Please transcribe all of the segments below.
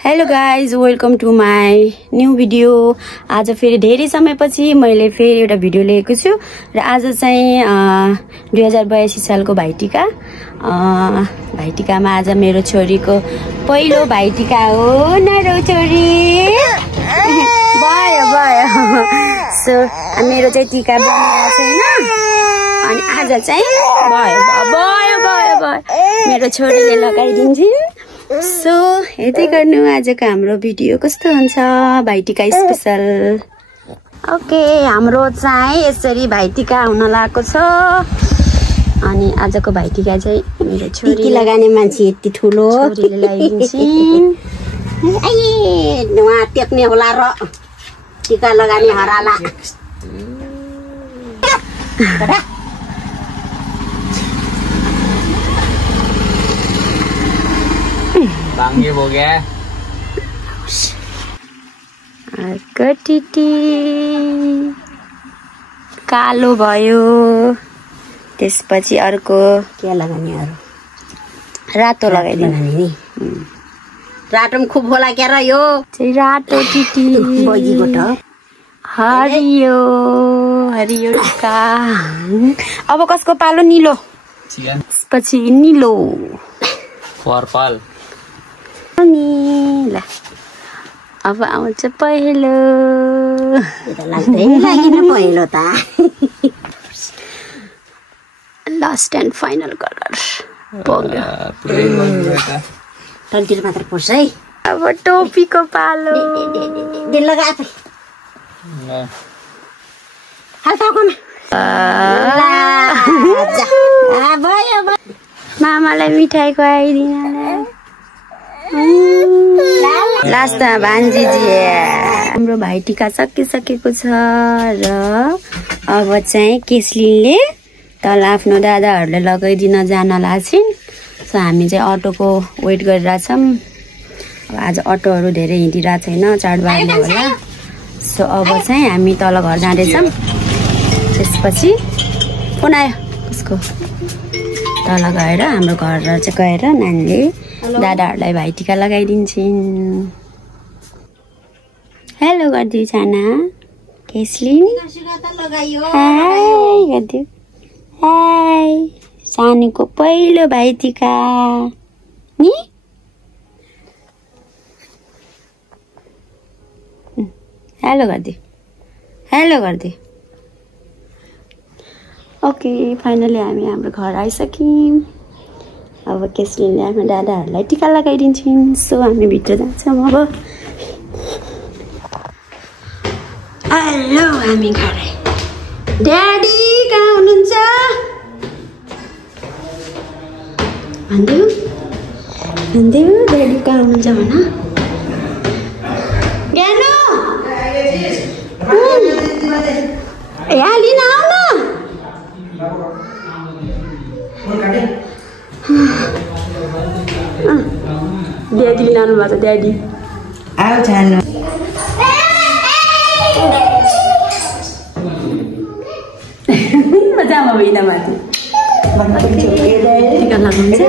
Hello guys, welcome to my new video. आज फेरि धेरै समयपछि मैले फेरि एउटा भिडियो लिएको छु र आज चाहिँ 2082 सालको भाइटिका। भाइटिकामा आज मेरो छोरीको पहिलो भाइटिका हो। नरौ छोरी भयो भयो। सो मेरो चाहिँ टिका बनिएको छैन अनि आज चाहिँ भयो भयो भयो भयो मेरो छोरीले लगाइदिन्छन्। सो यति गर्नु आजको हाम्रो भिडियो कस्तो हुन्छ भाइटिका स्पेशल। ओके, हाम्रो चाहिँ यसरी भाइटिका हुन लागेको छ अनि आजको भाइटिका चाहिँ मेरो छोरी लगाने मान्छे यति ठुलो छोरीले लगाइदिन्छन्। उहाँ टेक्ने होला र टिका लगाने हराला। बाङ्गे हो गया टिटी कालो भयो। त्यसपछि अर्को के लगाने अरू रातो लगाइदिनु नि। रातो पनि खुब होला क्या र यो चाहिँ रातो टिटी बजीको त हरियो हरियो टिका। अब कसको पालो? निलो। त्यसपछि निलो पर्पल ल। अब आउँछ पहिलो। लाग्दै लागिन पहिलो त लास्ट एन्ड फाइनल कलर टन्टिर मात्र पर्छ है। अब टोपीको पालो। लगा मामालाई मिठाई खुवाइदिन। लास्टमा भान्जीजी। हाम्रो भाइटिका सकिसकेको छ र अब चाहिँ केस्लिनले तल आफ्नो दादाहरूले लगाइदिन जान लाग्छन्। सो हामी चाहिँ अटोको वेट गरिरहेछौँ। अब आज अटोहरू धेरै हिँडिरहेको छैन, चाडबाडमा होला। सो अब चाहिँ हामी तल घर जाँदैछौँ। त्यसपछि फोन आयो उसको। तल गएर हाम्रो घर चाहिँ गएर नानीले दादाहरूलाई भाइटिका लगाइदिन्छन्। हेलो गरिदिउ छाना केस्लिन। हाई गरिदिउ। हाई सानोको पहिलो भाइटिका नि। हेलो गरिदिउ। हेलो गरिदिउ। ओके, फाइनली हामी हाम्रो घर आइसक्यौँ। अब केस्लिनले आफ्नो दादाहरूलाई टिका लगाइदिन्छन्। सो हामी भित्र जान्छौँ अब। हेलो, हामी घर आए। ड्याडी कहाँ हुनुहुन्छ भनिदेऊ। भनिदेऊ ड्याडी कहाँ हुनुहुन्छ भन। ज्ञानो यहाँ लिन आऊ न। ड्याडी लानु भएको छ। ड्याडी आऊ जानु। जामा बिना माथि टिका लगाउँछ।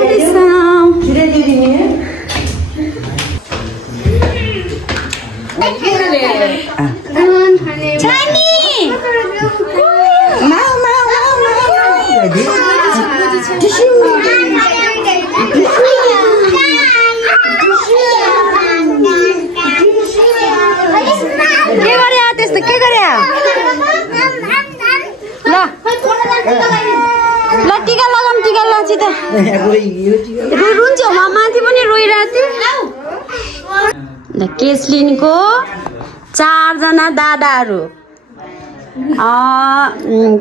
के गरे त्यस्तो? के गरे ल टिका लगाऊँ। टिका लगाउँछ त रुन्छ। माथि पनि रोइरहेको थियो। ल केस्लिनको 4 जना दादाहरू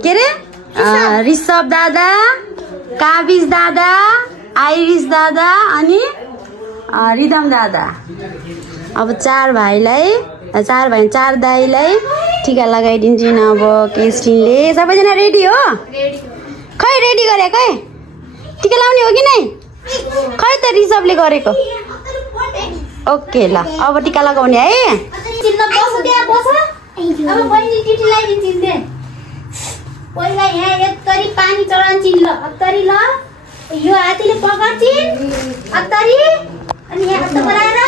के अरे ऋषभ दादा, काबिज दादा, आइरिस दादा अनि रिदम दादा। अब 4 भाइलाई 4 दाइलाई टिका लगाइदिन्छन्। अब केस्लिनले। सबैजना रेडी हो? खै रेडी गरे खै टिका लाउने हो कि नै? खै त ऋषभले गरेको। ओके ल, अब टिका लगाउने है। पहिला यहाँ यत्तरी पानी चढाउँछिन्। ल अत्तरी ल यो हातीले पकाउँछिन् अत्तरी अनि यहाँ हात बनाएर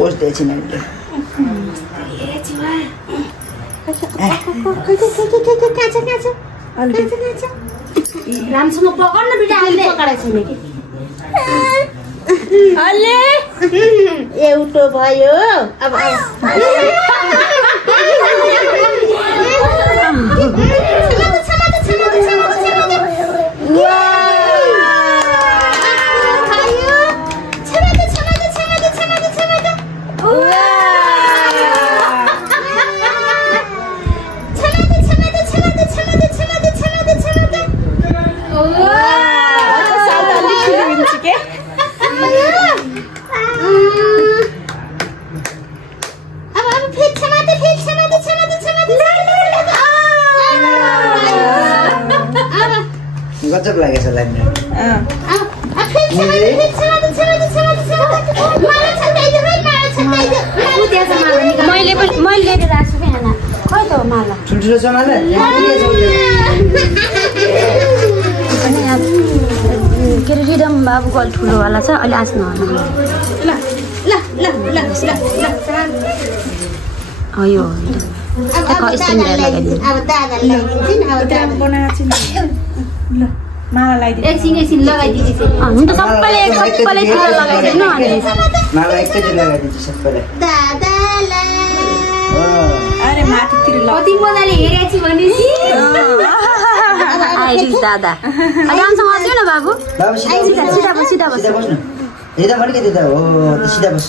पोस्ट एकछिन अहिले रामसँग पकड्न बिटा अहिले पकडाएको छैन कि अलि एउटो भयो अब गजब लागेछ लाग्ने मैले लिएर राख्छु कि आना खै त माला ठुल्ठुलो छ माला अनि के अरे रिदम बाबुको अलिक ठुलोवाला छ अहिले आस्नु यो माला लगाइदिनु एकछिन लगाइदिन्छु हुन्छ सबैले तिर लगाइदिनु अनि माला एकैचोटि लगाइदिन्छु सबैलाई अरे माथितिर कति मजाले हेरेको छु भनेपछि आइरिस दादा रामसँग आउँदैन बाबु बाबु सिधा बस बस्नु यता पनि के त्यता हो सिधा बस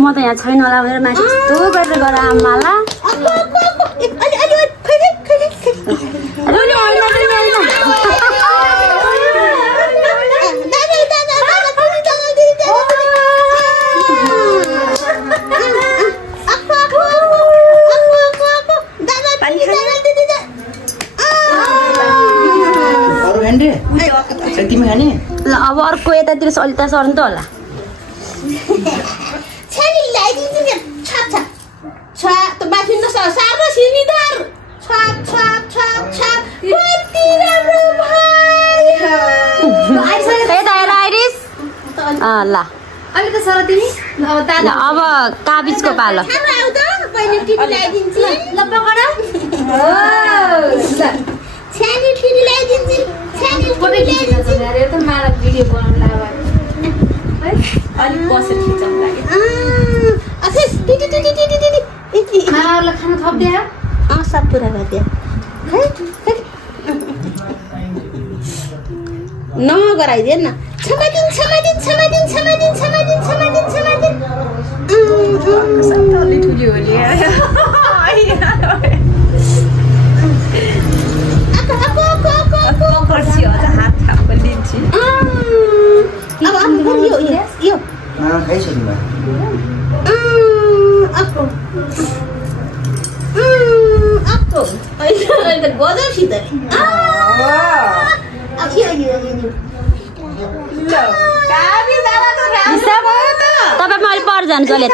म त यहाँ छैन होला भनेर माथि यस्तो गरेर गर आमाला तिमी खाने ल अब अर्को यतातिर सलिता सर्नु त होला ल अहिले त सर तिमी ल अब काबिजको पालो ल पकड छ्यानी ठिरी ल्याइदिन्छु छ्यानी फोटो खिच्न अरे त माला भिडियो बनाउन लाग्यो है अलि बसेर खिचौँ लाग्यो अफिस टिटी खानाहरुलाई खाना थप्दे सब पुरा गरिदियो नगराइदिए न छमादिन अलि ठुली होली हात थाप्न दिन्छु खाइसक्नु तपाईँ मैले पर जानु चले त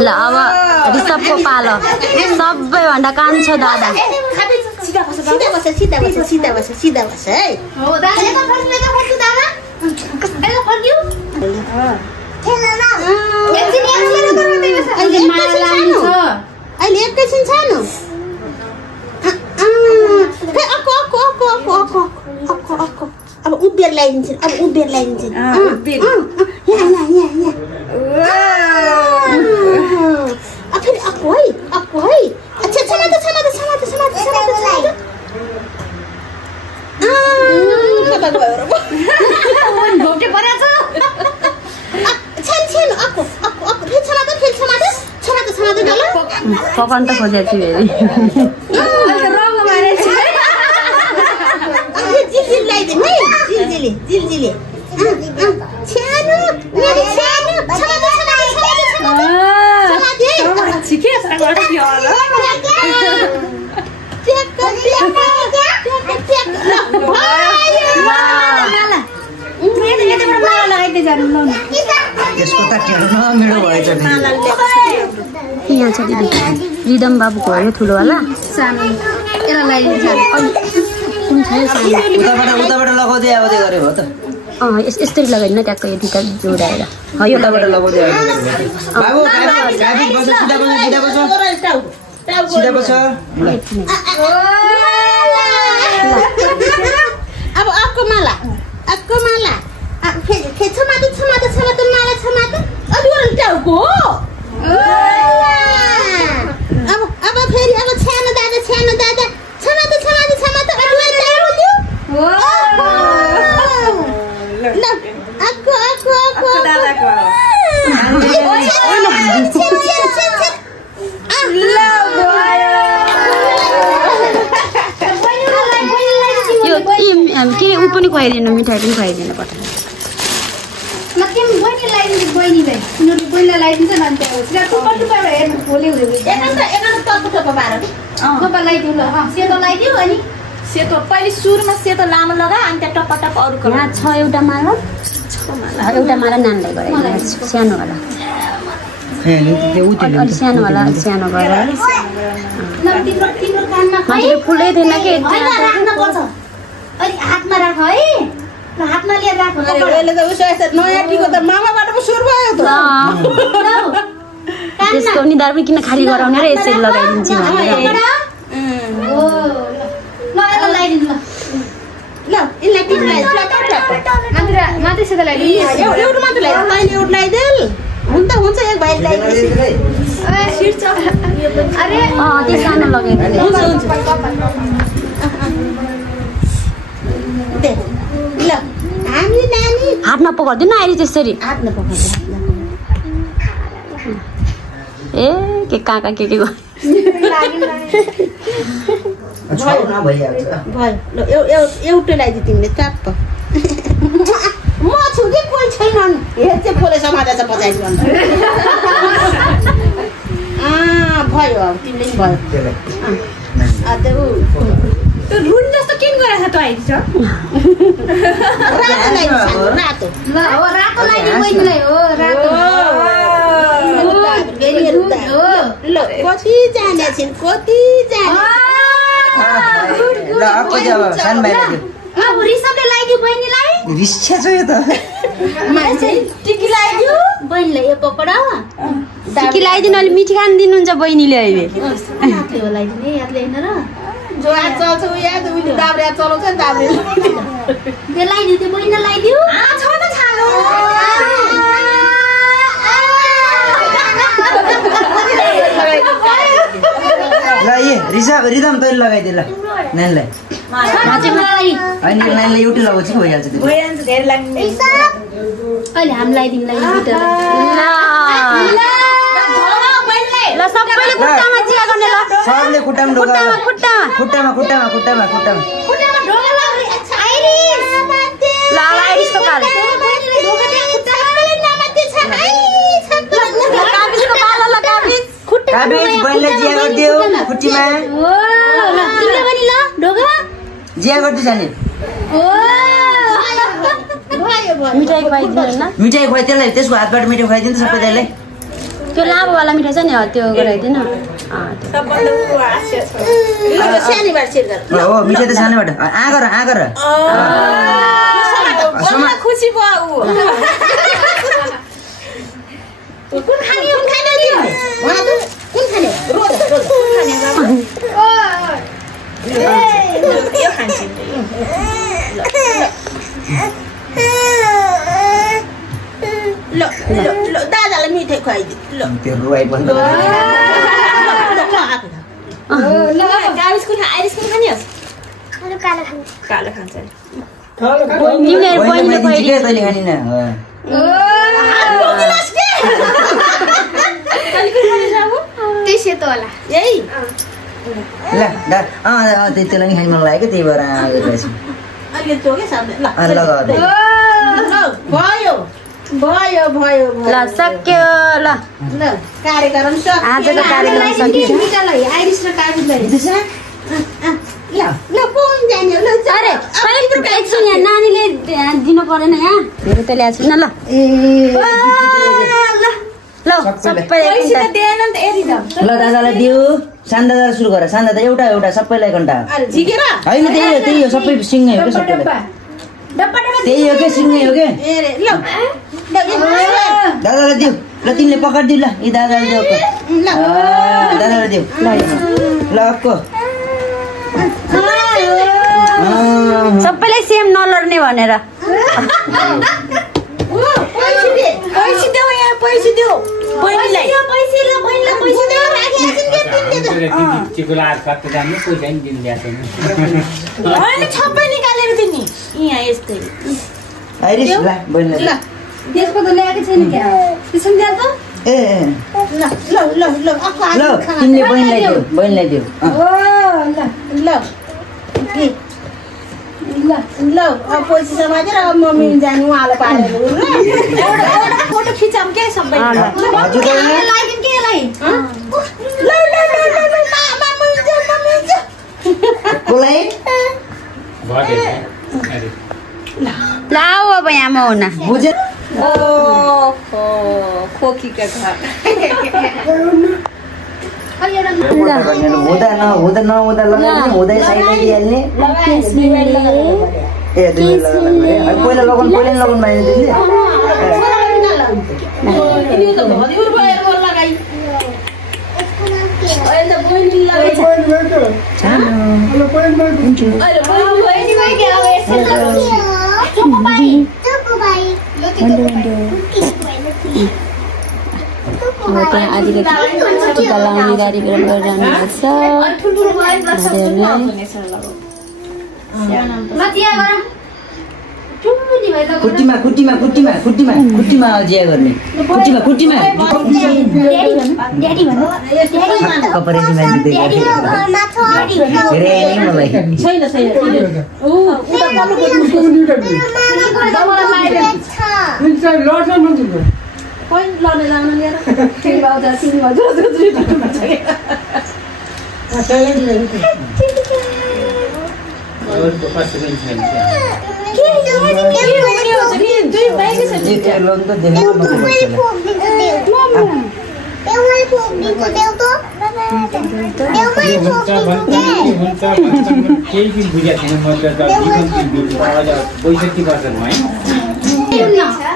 ल अब ऋषभको पालो सबैभन्दा कान्छो दादा सीधा बस है हो दादाले त फर्स्ट दादा अहिले फर्क्यौ अहिले माला छ अहिले एकैछिन सानो अब उब्बेर ल्याइदिन्छ फेरि अक्को है अच्छा समात घोप्टे परेछ छानो अक्को फेरि समात पकाउनु त खोजेको छु फेरि जिल ल्याइदिउँ है जिल कहिले जानु ल त्यसको त टेढो न मेरो भएछ नि यहाँ छ दिदी रिदम बाबुको हो ठुलोवाला सानो एला लाइदिन्छ कुन छ यो सानो उताबाट लगाउँदै आउँदै गरे हो त यस्तरी लगाइदिनु न ट्याक्क यति त जोडाएर यो उताबाट लगाउँदै बाबु गाबी बस सिधा बस सिधा बस अब आपको माला छमाते माला छमाते अलिवर टाउको अब फेरि अब छानो दादा छमाते अलिवर टाउको ल आको दादाको के ऊ पनि खुवाइदिनु मिठाई पनि खुवाइदिनु पर्छ सेतो पहिले सुरुमा सेतो लामो लगा अनि त्यहाँ टप्पा टप्पा अरू यहाँ छ एउटा माला नानीलाई गराइदिनु सानोवाला अलि सानोवाला सानो गरेर मान्छेले फुलै थिएन कि हातमा राख है हातमा लिएर राख नयाँ टीको त मामाबाट पो सुरु भयो त त्यसको निधार पनि किन खाली गराउने र यसरी लगाइदिन्छु हुन्छ एक भाइ त्यो सानो लगाइदिनु हातमा पकाउँदैन अहिले त्यसरी ए के कहाँ के भयो एउटै लगाइदियो तिमीले चाप्प म छु कि कोही छैन चाहिँ फोले समाजा छ पचाइस भयो अब तिमीले पनि भयो त्यो रुन जस्तो किन गरेछ त अहिले छ रातो रातो लाइदिनु बहिनीलाई हो रातो कति जाने छिन् कति जाने अब रिसपले लाइदियो बहिनीलाई रिस्छा छ यो त मान्छे टिकी लगाइदियो बहिनीलाई यो पकडा टिकी लगाइदिनु अलि मिठी खान दिनुहुन्छ बहिनीले अहिले लगाइदिने यादले होइन र जो हात चल्छ याद उहिले दाब्रे हात चलाउँछ नि दाब्रे त्यो लगाइदियो त्यो बहिनीलाई लगाइदियो छ त छानो ल ए रिदम तैँले लगाइदिए ल नानीलाई होइन नानीलाई एउटै लगाउँछ कि भइहाल्छ त्यो अहिले हामी लगाइदिउँ ल सबैले खुट्टामा चिया गर्ने ल सबले खुट्टामा ढोका खुट्टामा ल आइरिसको काल काबिज बहिनीलाई जिया गरिदियो खुट्टीमा जिया गरिदिन्छ नि मिठाई खुवाइदिनु न मिठाई खुवाइ त्यसलाई त्यसको हातबाट मिठाई खुवाइदिनु त सबैजनालाई त्यो लामोवाला मिठाई छ नि त्यो गराइदिनु हो मिठाई त सानोबाट आगर खुसी भयो कुन खाने यो खान्छ ल दादालाई मिठाई खुवाइदियो त्यो रुवाई बन्द आइरिस कुन खाने हो कालो खान्छ तिमीले बहिनीले के तैँले खानी न सेतो होला यही ल त्यसलाई नि खानी मन लाग्यो त्यही भएर गरिरहेछु अहिले चोके सामने ल भयो ल सक्यो ल कार्यक्रम आजको कार्यक्रम सकियो आइरिस र काबिजलाई अरे एकछिन यहाँ नानीले दिनु परेन यहाँ फेरि त ल्याएको छु न ल ल सबै ल दादालाई दियो सानो दादा सुरु गर सानो दादा एउटा एउटा सबैलाई घन्टा होइन त्यही हो सबै सिङ्गै हो कि सबैलाई त्यही हो कि सिङ्गै हो कि दादालाई दियो ल तिमीले पकाइदिउ ल यी दादालाई दियो दादालाई दियो ल अक्को सबैलाई सेम नलड्ने भनेर त्यसको त ल्याएको छैन क्या त्यसो ल्याउ त ए ल तिमीले बहिनीलाई दियो पैसा समातेर अब मम्मी जानु उहाँलाई पारेर एउटा फोटो खिचाम के सबै ल अब यहाँ म हुन खोकीका घर हुँदा नहुँदा लगाइदिने हुँदै साइडमा दिइहाल्ने ए दुई पहिला लगाउनु माग्ने त्यहाँ आजको टिका लगाउने कार्यक्रम गरिरहनु खुट्टीमा जिया गर्ने खुट्टीमा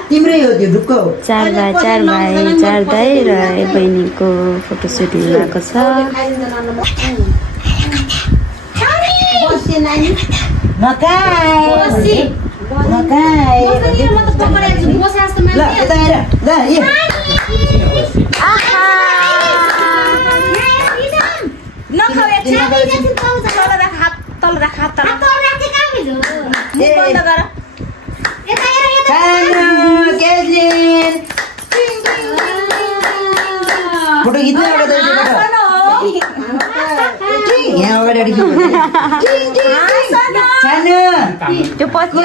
तिम्रै हो त्यो ढुक्क 4 भाइ 4 दाइ र एक बहिनीको फोटो सुटिङ भएको छ फोटो खिच्नु यहाँ अगाडि त्यो पछि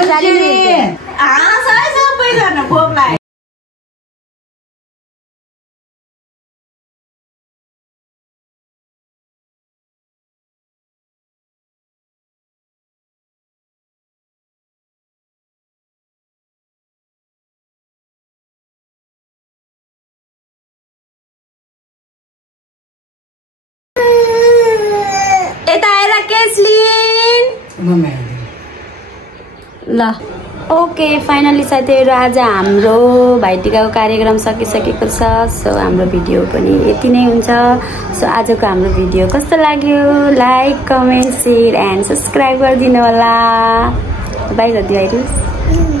ल ओके फाइनली साथीहरू आज हाम्रो भाइटिकाको कार्यक्रम सकिसकेको छ सो हाम्रो भिडियो पनि यति नै हुन्छ सो आजको हाम्रो भिडियो कस्तो लाग्यो like comment share and subscribe गरिदिनु होला बाइ गरिदिनु आइरिस